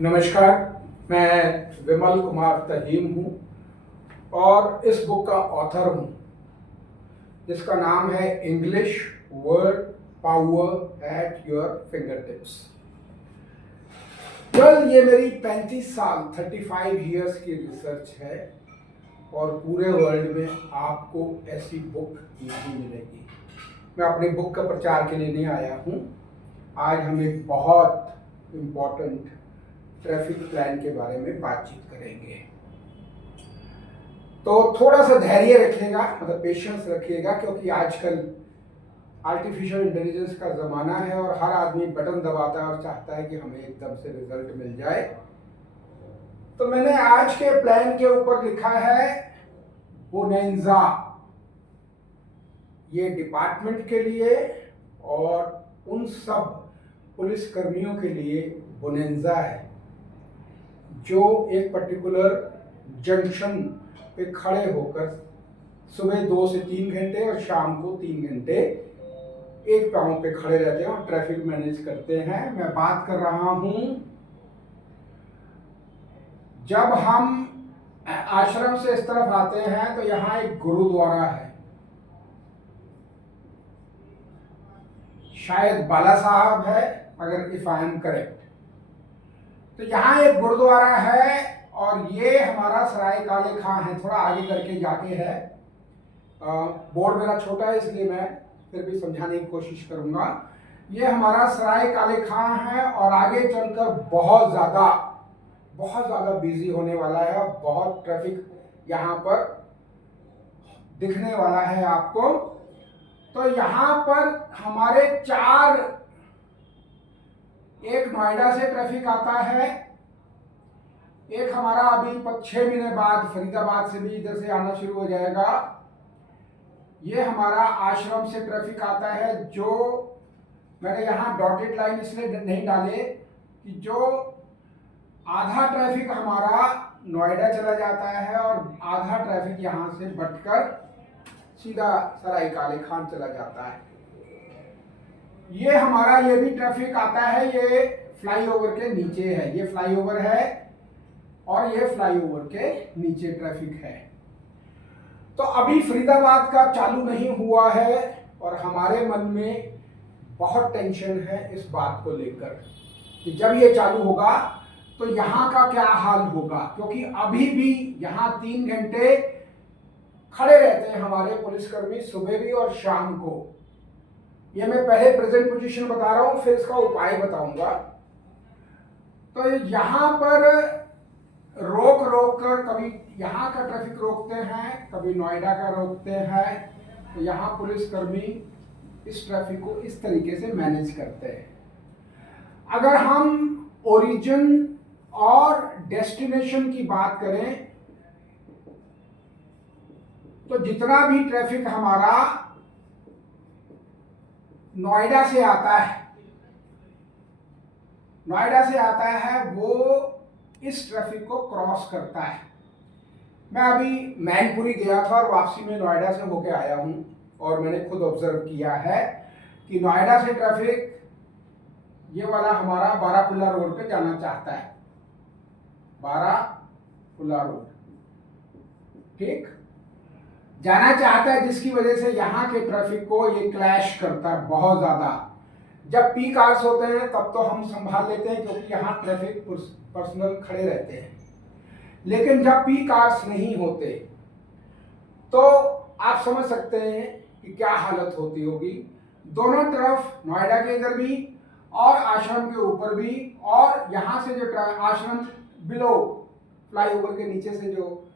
नमस्कार, मैं विमल कुमार तहीम हूँ और इस बुक का ऑथर हूँ जिसका नाम है English word power at your finger tips. ये मेरी 35 साल 35 इयर्स की रिसर्च है और पूरे वर्ल्ड में आपको ऐसी बुक नहीं मिलेगी। मैं अपनी बुक का प्रचार के लिए नहीं आया हूँ। आज हम एक बहुत इम्पोर्टेंट ट्रैफिक प्लान के बारे में बातचीत करेंगे। तो थोड़ा सा धैर्य रखिएगा, मतलब पेशेंस रखिएगा, क्योंकि आजकल आर्टिफिशियल इंटेलिजेंस का ज़माना है और हर आदमी बटन दबाता है और चाहता है कि हमें एकदम से रिजल्ट मिल जाए। तो मैंने आज के प्लान के ऊपर लिखा है बोनेंजा। ये डिपार्टमेंट के लिए और उन सब पुलिस कर्मियों के लिए बोनेंजा है जो एक पर्टिकुलर जंक्शन पे खड़े होकर सुबह 2 से 3 घंटे और शाम को 3 घंटे एक पाँव पे खड़े रहते हैं और ट्रैफिक मैनेज करते हैं। मैं बात कर रहा हूं जब हम आश्रम से इस तरफ आते हैं तो यहाँ एक गुरुद्वारा है, शायद बाला साहब है अगर इफ आई एम करेक्ट। तो यहाँ एक गुरुद्वारा है और ये हमारा सराय काले खां है, थोड़ा आगे करके जाके है। बोर्ड मेरा छोटा है इसलिए मैं फिर भी समझाने की कोशिश करूंगा। ये हमारा सराय काले खां है और आगे चलकर बहुत ज़्यादा बिजी होने वाला है। बहुत ट्रैफिक यहाँ पर दिखने वाला है आपको। तो यहाँ पर हमारे एक नोएडा से ट्रैफिक आता है, एक हमारा अभी 6 महीने बाद फरीदाबाद से भी इधर से आना शुरू हो जाएगा। ये हमारा आश्रम से ट्रैफिक आता है, जो मैंने यहाँ डॉटेड लाइन इसलिए नहीं डाले कि जो आधा ट्रैफिक हमारा नोएडा चला जाता है और आधा ट्रैफिक यहाँ से बटकर सीधा सराय काले खां चला जाता है। ये हमारा ये भी ट्रैफिक आता है, ये फ्लाईओवर के नीचे है। ये फ्लाईओवर है और ये फ्लाईओवर के नीचे ट्रैफिक है। तो अभी फरीदाबाद का चालू नहीं हुआ है और हमारे मन में बहुत टेंशन है इस बात को लेकर कि जब ये चालू होगा तो यहाँ का क्या हाल होगा, क्योंकि अभी भी यहाँ 3 घंटे खड़े रहते हैं हमारे पुलिसकर्मी, सुबह भी और शाम को। ये मैं पहले प्रेजेंट पोजीशन बता रहा हूँ, फिर इसका उपाय बताऊंगा। तो यहाँ पर रोक कर कभी यहाँ का ट्रैफिक रोकते हैं, कभी नोएडा का रोकते हैं। तो यहाँ पुलिसकर्मी इस ट्रैफिक को इस तरीके से मैनेज करते हैं। अगर हम ओरिजिन और डेस्टिनेशन की बात करें तो जितना भी ट्रैफिक हमारा नोएडा से आता है वो इस ट्रैफिक को क्रॉस करता है। मैं अभी मैनपुरी गया था और वापसी में नोएडा से होके आया हूं और मैंने खुद ऑब्जर्व किया है कि नोएडा से ट्रैफिक ये वाला हमारा बारापुल्ला रोड पे जाना चाहता है, बारापुल्ला रोड, ठीक जाना चाहता है, जिसकी वजह से यहाँ के ट्रैफिक को ये क्लैश करता है बहुत ज़्यादा। जब पीक आवर्स होते हैं तब तो हम संभाल लेते हैं क्योंकि यहाँ ट्रैफिक पर्सनल खड़े रहते हैं, लेकिन जब पीक आवर्स नहीं होते तो आप समझ सकते हैं कि क्या हालत होती होगी। दोनों तरफ नोएडा के इधर भी और आश्रम के ऊपर भी, और यहाँ से जो आश्रम बिलो फ्लाईओवर के नीचे से जो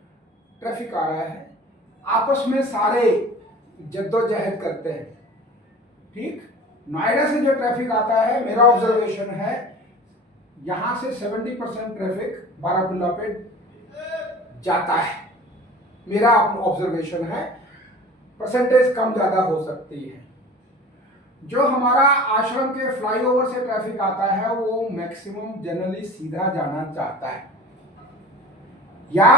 ट्रैफिक आ रहा है, आपस में सारे जद्दोजहद करते हैं। ठीक, नोएडा से जो ट्रैफिक आता है, मेरा ऑब्जर्वेशन है यहाँ से 70% ट्रैफिक बारापुल्ला पे जाता है। मेरा ऑब्जर्वेशन है, परसेंटेज कम ज़्यादा हो सकती है। जो हमारा आश्रम के फ्लाईओवर से ट्रैफिक आता है वो मैक्सिमम जनरली सीधा जाना चाहता है या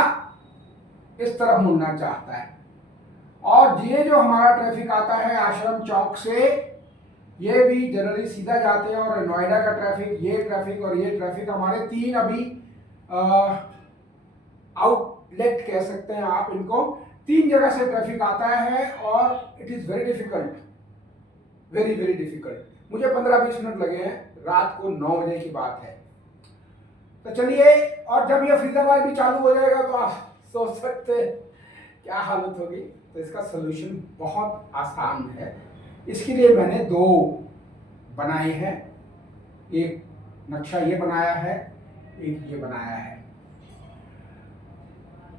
इस तरफ मुड़ना चाहता है, और ये जो हमारा ट्रैफिक आता है आश्रम चौक से, ये भी जनरली सीधा जाते हैं, और नोएडा का ट्रैफिक, ये ट्रैफिक और ये ट्रैफिक, हमारे तीन अभी आउटलेट कह सकते हैं आप इनको, तीन जगह से ट्रैफिक आता है, और it is very difficult, very very difficult. मुझे 15-20 मिनट लगे हैं, रात को 9 बजे की बात है। तो चलिए, और जब ये फरीदाबाद भी चालू हो जाएगा तो आप सोच सकते हैं क्या हालत होगी। तो इसका सोल्यूशन बहुत आसान है। इसके लिए मैंने दो बनाए हैं, एक नक्शा ये बनाया है, एक ये बनाया है।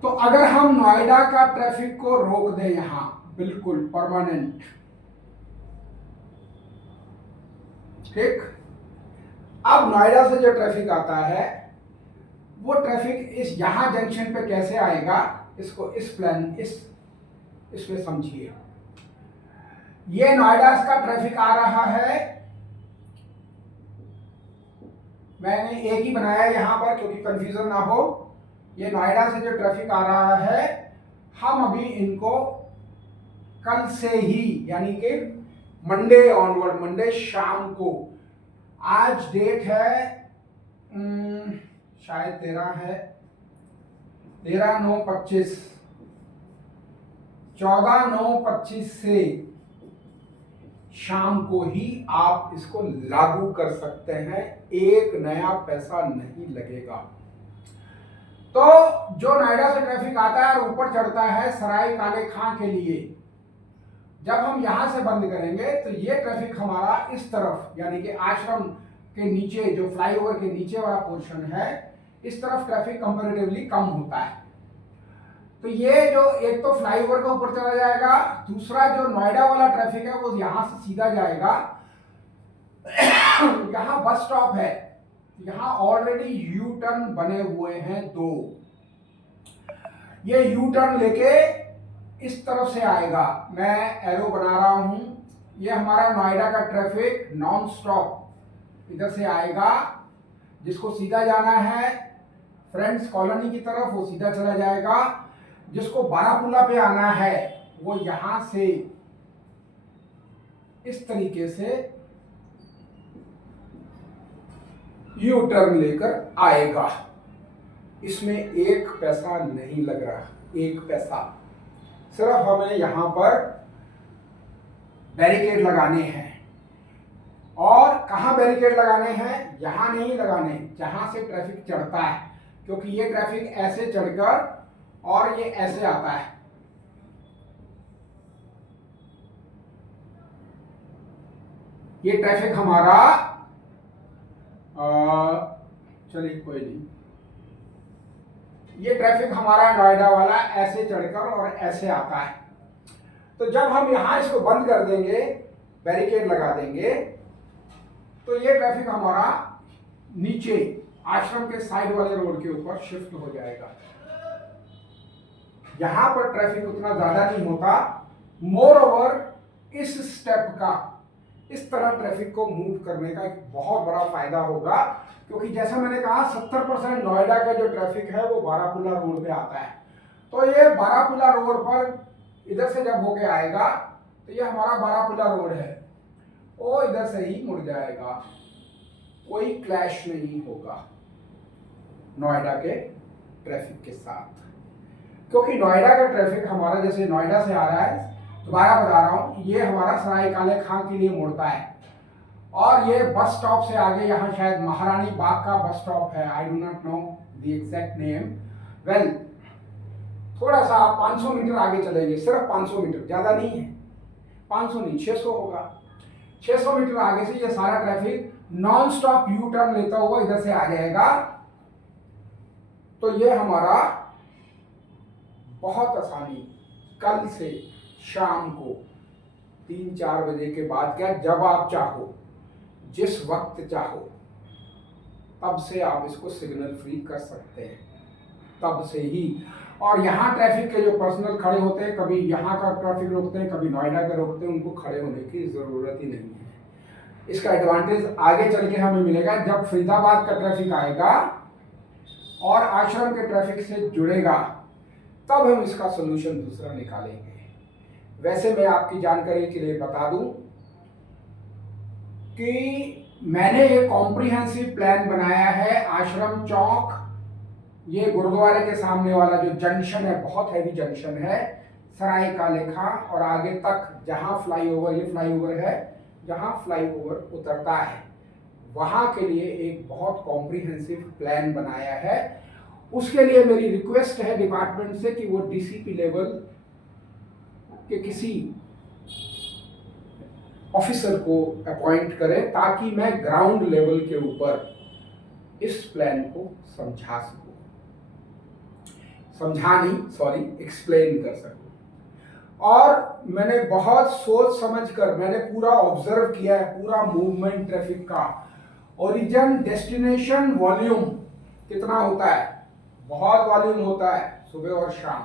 तो अगर हम नोएडा का ट्रैफिक को रोक दें यहां बिल्कुल परमानेंट, ठीक, अब नोएडा से जो ट्रैफिक आता है वो ट्रैफिक इस यहां जंक्शन पे कैसे आएगा, इसको इस प्लान इसमें समझिए। ये नोएडा का ट्रैफिक आ रहा है, मैंने एक ही बनाया यहां पर क्योंकि कंफ्यूजन ना हो। ये नोएडा से जो ट्रैफिक आ रहा है, हम अभी इनको कल से ही यानी कि मंडे ऑनवर्ड, मंडे शाम को, आज डेट है शायद 13 है, 13/9/25, 14/9/25 से शाम को ही आप इसको लागू कर सकते हैं, एक नया पैसा नहीं लगेगा। तो जो नोएडा से ट्रैफिक आता है और ऊपर चढ़ता है सराय काले खां के लिए, जब हम यहां से बंद करेंगे तो ये ट्रैफिक हमारा इस तरफ यानी कि आश्रम के नीचे, जो फ्लाईओवर के नीचे वाला पोर्शन है, इस तरफ ट्रैफिक कंपैरेटिवली कम होता है। तो ये जो एक तो फ्लाईओवर के ऊपर चला जाएगा, दूसरा जो नोएडा वाला ट्रैफिक है वो यहां से सीधा जाएगा। यहां बस स्टॉप है, यहां ऑलरेडी यू टर्न बने हुए हैं दो, ये यू टर्न लेके इस तरफ से आएगा। मैं एरो बना रहा हूं, ये हमारा नोएडा का ट्रैफिक नॉन स्टॉप इधर से आएगा, जिसको सीधा जाना है फ्रेंड्स कॉलोनी की तरफ वो सीधा चला जाएगा, जिसको बारापुला पे आना है वो यहां से इस तरीके से यू टर्न लेकर आएगा। इसमें एक पैसा नहीं लग रहा, एक पैसा, सिर्फ हमें यहां पर बैरिकेड लगाने हैं। और कहां बैरिकेड लगाने हैं, यहां नहीं लगाने जहां से ट्रैफिक चढ़ता है, क्योंकि ये ट्रैफिक ऐसे चढ़कर और ये ऐसे आता है। ये ट्रैफिक हमारा चलिए कोई नहीं, ये ट्रैफिक हमारा नोएडा वाला ऐसे चढ़कर और ऐसे आता है। तो जब हम यहां इसको बंद कर देंगे, बैरिकेड लगा देंगे, तो ये ट्रैफिक हमारा नीचे आश्रम के साइड वाले रोड के ऊपर शिफ्ट हो जाएगा। यहां पर ट्रैफिक उतना ज्यादा नहीं होता। मोर ओवर इस स्टेप का, इस तरह ट्रैफिक को मूव करने का एक बहुत बड़ा फायदा होगा, क्योंकि जैसा मैंने कहा 70% नोएडा का जो ट्रैफिक है वो बारापुला रोड पे आता है। तो ये बारापुला रोड पर इधर से जब होके आएगा तो ये हमारा बारापुला रोड है, वो इधर से ही मुड़ जाएगा, कोई क्लैश नहीं होगा नोएडा के ट्रैफिक के साथ। क्योंकि नोएडा का ट्रैफिक हमारा जैसे नोएडा से आ रहा है, दोबारा बता रहा हूं, ये हमारा सराय काले खां के लिए मुड़ता है, और ये बस स्टॉप से आगे यहाँ शायद महारानी बाग का बस स्टॉप है, I do not know the exact name. Well, थोड़ा सा 500 मीटर आगे चलेंगे, सिर्फ 500 मीटर, ज्यादा नहीं है, 500 नहीं 600 होगा। 600 मीटर आगे से ये सारा traffic non stop U turn लेता हुआ इधर से आ जाएगा। तो ये हमारा बहुत आसानी, कल से शाम को 3-4 बजे के बाद, क्या जब आप चाहो, जिस वक्त चाहो, तब से आप इसको सिग्नल फ्री कर सकते हैं, तब से ही। और यहाँ ट्रैफिक के जो पर्सनल खड़े होते हैं, कभी यहाँ का ट्रैफिक रोकते हैं, कभी नोएडा का रोकते हैं, उनको खड़े होने की ज़रूरत ही नहीं है। इसका एडवांटेज आगे चल के हमें मिलेगा, जब फरीदाबाद का ट्रैफिक आएगा और आश्रम के ट्रैफिक से जुड़ेगा, तब हम इसका सोल्यूशन दूसरा निकालेंगे। वैसे मैं आपकी जानकारी के लिए बता दूं, कि मैंने एक कॉम्प्रिहेंसिव प्लान बनाया है। आश्रम चौक, ये गुरुद्वारे के सामने वाला जो जंक्शन है, बहुत हैवी जंक्शन है, सराय काले खां, और आगे तक जहां फ्लाईओवर, ये फ्लाईओवर है, जहां फ्लाईओवर उतरता है, वहां के लिए एक बहुत कॉम्प्रिहेंसिव प्लान बनाया है। उसके लिए मेरी रिक्वेस्ट है डिपार्टमेंट से कि वो डीसीपी लेवल के किसी ऑफिसर को अपॉइंट करें ताकि मैं ग्राउंड लेवल के ऊपर इस प्लान को समझा सकूं, एक्सप्लेन कर सकूं। और मैंने बहुत सोच समझ कर, मैंने पूरा ऑब्जर्व किया है, पूरा मूवमेंट ट्रैफिक का, ओरिजिन डेस्टिनेशन वॉल्यूम कितना होता है, बहुत वॉल्यूम होता है सुबह और शाम,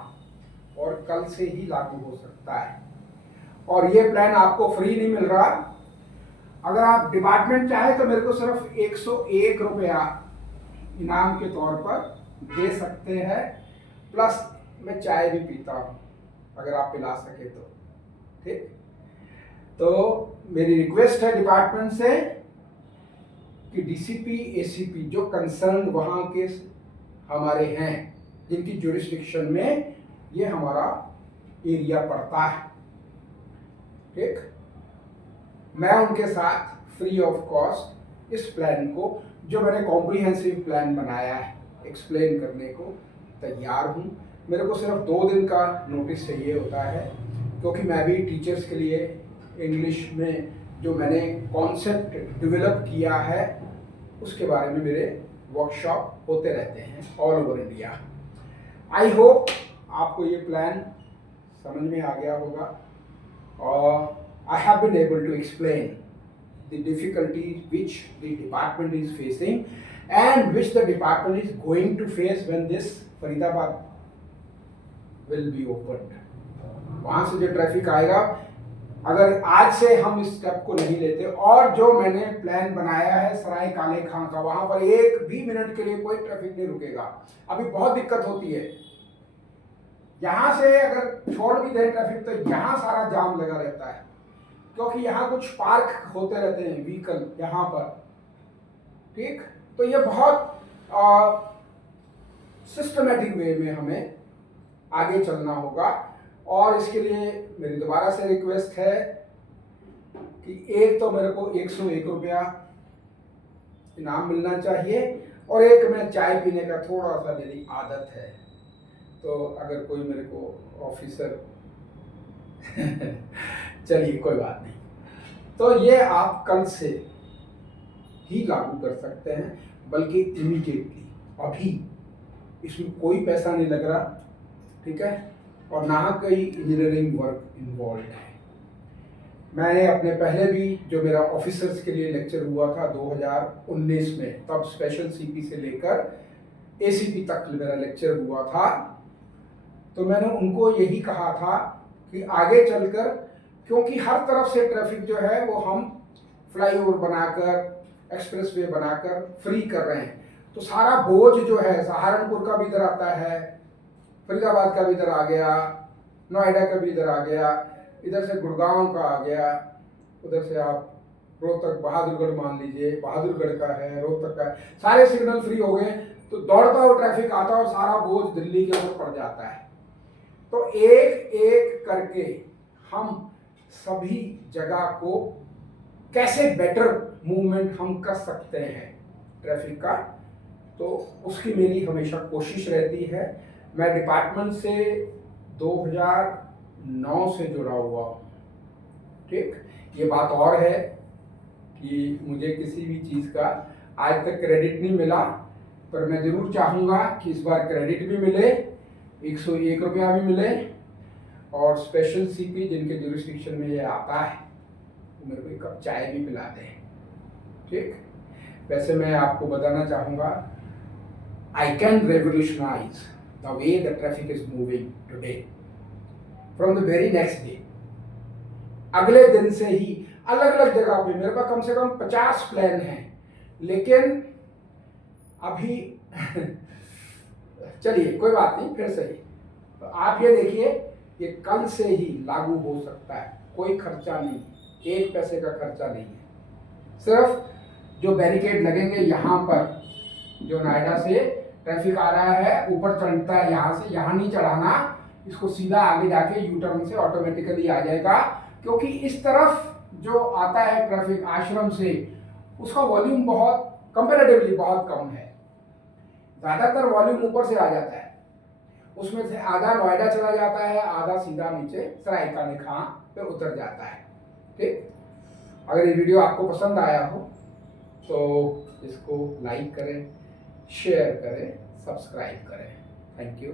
और कल से ही लागू हो सकता है। और ये प्लान आपको फ्री नहीं मिल रहा। अगर आप डिपार्टमेंट चाहे तो मेरे को सिर्फ 101 रुपया इनाम के तौर पर दे सकते हैं, प्लस मैं चाय भी पीता हूँ अगर आप पिला सके तो, ठीक। तो मेरी रिक्वेस्ट है डिपार्टमेंट से कि डीसीपी, एसीपी जो कंसर्न वहाँ के हमारे हैं, जिनकी जुरिस्डिक्शन में ये हमारा एरिया पड़ता है, ठीक, मैं उनके साथ फ्री ऑफ कॉस्ट इस प्लान को, जो मैंने कॉम्प्रिहेंसिव प्लान बनाया है, एक्सप्लेन करने को तैयार हूँ। मेरे को सिर्फ 2 दिन का नोटिस चाहिए होता है, क्योंकि मैं भी टीचर्स के लिए इंग्लिश में जो मैंने कॉन्सेप्ट डेवलप किया है उसके बारे में मेरे वर्कशॉप होते रहते हैं all over India. I hope आपको ये प्लान समझ में आ गया होगा, और I have been able to explain the difficulties which the department is facing and which the department is going to face when this Faridabad will be opened. वहाँ से जो ट्रैफिक आएगा, अगर आज से हम इस स्टेप को नहीं लेते, और जो मैंने प्लान बनाया है सराय काले खां का, वहाँ पर एक भी मिनट के लिए कोई ट्रैफिक नहीं रुकेगा। अभी बहुत दिक्कत होती है, यहाँ से अगर छोड़ भी दें ट्रैफिक तो यहाँ सारा जाम लगा रहता है, क्योंकि यहाँ कुछ पार्क होते रहते हैं व्हीकल यहाँ पर, ठीक। तो ये बहुत सिस्टमेटिक वे में हमें आगे चलना होगा, और इसके लिए मेरी दोबारा से रिक्वेस्ट है कि एक तो मेरे को 101 रुपया इनाम मिलना चाहिए, और एक मैं चाय पीने का थोड़ा सा मेरी आदत है, तो अगर कोई मेरे को ऑफिसर चलिए कोई बात नहीं, तो ये आप कल से ही लागू कर सकते हैं, बल्कि इमीडिएटली, अभी इसमें कोई पैसा नहीं लग रहा, ठीक है, और ना कोई इंजीनियरिंग वर्क इन्वॉल्व है। मैंने अपने पहले भी जो मेरा ऑफिसर्स के लिए लेक्चर हुआ था 2019 में, तब स्पेशल सीपी से लेकर एसीपी तक मेरा लेक्चर हुआ था, तो मैंने उनको यही कहा था कि आगे चलकर, क्योंकि हर तरफ से ट्रैफिक जो है वो हम फ्लाईओवर बनाकर, एक्सप्रेसवे बनाकर फ्री कर रहे हैं, तो सारा बोझ जो है सहारनपुर का भी इधर आता है, फरीदाबाद का भी इधर आ गया, नोएडा का भी इधर आ गया, इधर से गुड़गांव का आ गया, उधर से आप रोहतक, बहादुरगढ़ मान लीजिए, बहादुरगढ़ का है, रोहतक का है, सारे सिग्नल फ्री हो गए, तो दौड़ता हुआ ट्रैफिक आता है और सारा बोझ दिल्ली के ऊपर पड़ जाता है। तो एक एक करके हम सभी जगह को कैसे बेटर मूवमेंट हम कर सकते हैं ट्रैफिक का, तो उसकी मेरी हमेशा कोशिश रहती है। मैं डिपार्टमेंट से 2009 से जुड़ा हुआ हूँ, ठीक। ये बात और है कि मुझे किसी भी चीज़ का आज तक क्रेडिट नहीं मिला, पर मैं ज़रूर चाहूँगा कि इस बार क्रेडिट भी मिले, 101 रुपया भी मिले, और स्पेशल सीपी जिनके जुरिस्डिक्शन में ये आता है वो मेरे को एक कप चाय भी पिला दें, ठीक। वैसे मैं आपको बताना चाहूँगा, I can revolutionise the way the traffic is moving today from the very next day. अगले दिन से ही अलग अलग जगह पे मेरे पास कम से कम 50 प्लान हैं, लेकिन अभी चलिए कोई बात नहीं, फिर सही। तो आप ये देखिए, ये कल से ही लागू हो सकता है, कोई खर्चा नहीं, 1 पैसे का खर्चा नहीं है, सिर्फ जो बैरिकेड लगेंगे यहाँ पर, जो नोएडा से ट्रैफिक आ रहा है ऊपर चढ़ता है यहाँ से, यहाँ नहीं चढ़ाना, इसको सीधा आगे जाके यू टर्न से ऑटोमेटिकली आ जाएगा। क्योंकि इस तरफ जो आता है ट्रैफिक आश्रम से, उसका वॉल्यूम बहुत कंपैरेटिवली बहुत कम है। ज़्यादातर वॉल्यूम ऊपर से आ जाता है, उसमें से आधा नोएडा चला जाता है, आधा सीधा नीचे सरायकाने खां पे उतर जाता है। ठीक, अगर ये वीडियो आपको पसंद आया हो तो इसको लाइक करें, शेयर करें, सब्सक्राइब करें। Thank you.